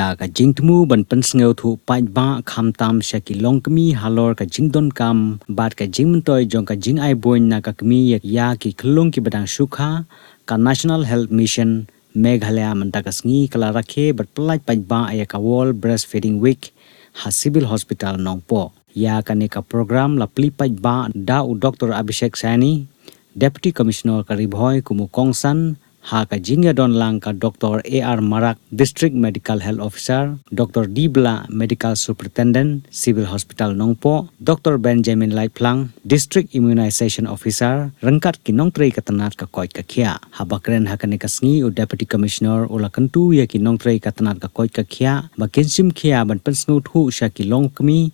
da ka jingtmu ban Pynsngewthuh paidbah khamtam shakilong kmi halor ka jingdonkam bat ka jingmtoy jong ka jing ai buiñ na ka kmi ya ki khyllung ki badang sukha ka National Health Mission Meghalaya mantakasngi kala rakhe bat plai paidbah aya ka World Breastfeeding Week ha civil hospital nongpo ya ka ne ka program la pli paidbah da u Dr. Abhishek Sani Deputy Commissioner ka Ribhoy kumu kongsan ha ka jingya don lang ka Dr. A.R. Marak District Medical Health Officer, Dr. Dibla Medical Superintendent Civil Hospital Nongpo, Dr. Benjamin Laiplang District Immunization Officer rengkat kinong trei katanat ka koit ka khia habakren ha ka nekasngi u Deputy Commissioner ula kentu ya kinong trei katanat ka koit ka khia bakinsim khia ban Pynsngewthuh sha kilong kmi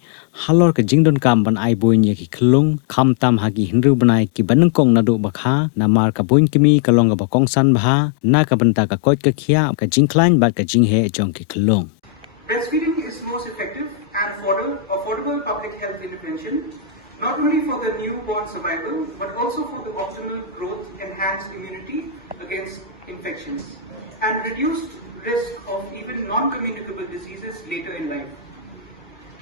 halor ka jingdonkam ban ai buiñ ya ki khyllung khamtam ha ki hinru banai ki banengkong nadu bakha namar ka buiñ kmi kalong ka bakongsan bha na ka banta ka koit ka khia ka jingkhlain bat ka jinghe jong ki khyllung. Breastfeeding is most effective and affordable public health intervention, not only for the newborn survival but also for the optimal growth, enhanced immunity against infections, and reduced risk of even non-communicable diseases later in life.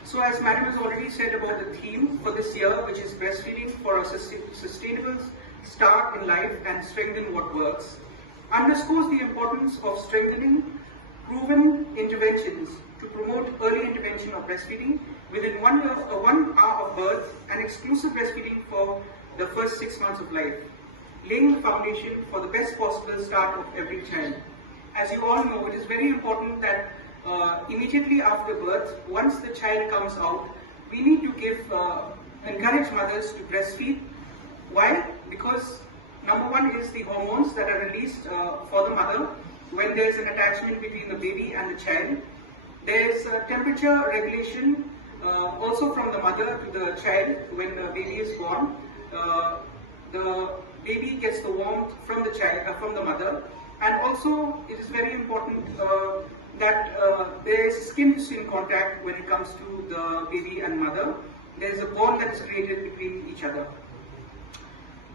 So as Madam has already said about the theme for this year, which is breastfeeding for a sustainable start in life and strengthen what works, underscores the importance of strengthening proven interventions to promote early intervention of breastfeeding within 1 hour of birth and exclusive breastfeeding for the first 6 months of life, laying the foundation for the best possible start of every child. As you all know, it is very important that immediately after birth, once the child comes out, we need to encourage mothers to breastfeed. Why? Because number one is the hormones that are released for the mother when there is an attachment between the baby and the child. There is temperature regulation also from the mother to the child when the baby is born. The baby gets the warmth from the child, from the mother, and also it is very important that there is skin-to-skin contact when it comes to the baby and mother. There is a bond that is created between each other.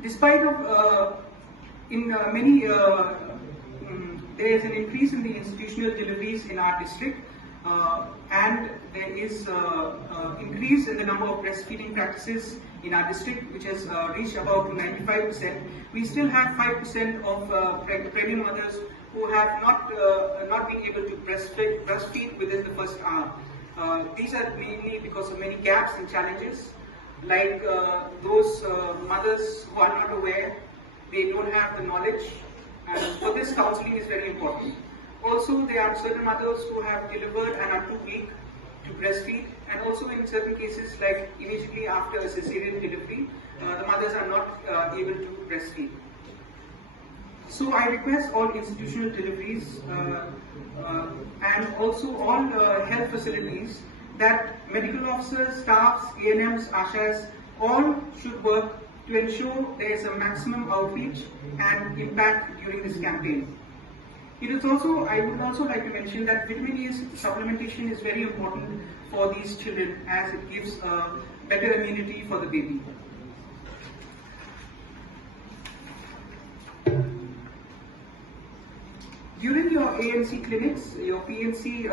Despite of there is an increase in the institutional deliveries in our district, and there is increase in the number of breastfeeding practices in our district, which has reached about 95%. We still have 5% of pregnant mothers who have not been able to breastfeed within the first hour. These are mainly because of many gaps and challenges, like those mothers who are not aware, they don't have the knowledge, and for this counseling is very important. Also, there are certain mothers who have delivered and are too weak to breastfeed, and also in certain cases, like immediately after a cesarean delivery, the mothers are not able to breastfeed. So I request all institutional deliveries and also all health facilities that medical officers, staffs, ANMs, ASHAs, all should work to ensure there is a maximum outreach and impact during this campaign. It is also, I would also like to mention that vitamin A supplementation is very important for these children, as it gives better immunity for the baby. During your ANC clinics, your PNC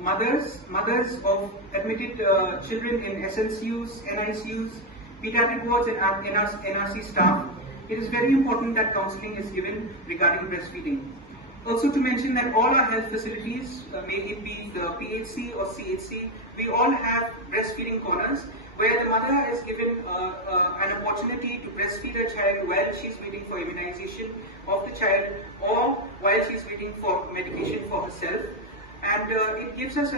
mothers of admitted children in SNCUs, NICUs, pediatric wards and NRC staff, it is very important that counseling is given regarding breastfeeding. Also to mention that all our health facilities, may it be the PHC or CHC, we all have breastfeeding corners where the mother is given an opportunity to breastfeed her child while she's waiting for immunization of the child or while she's waiting for medication for herself, and it gives us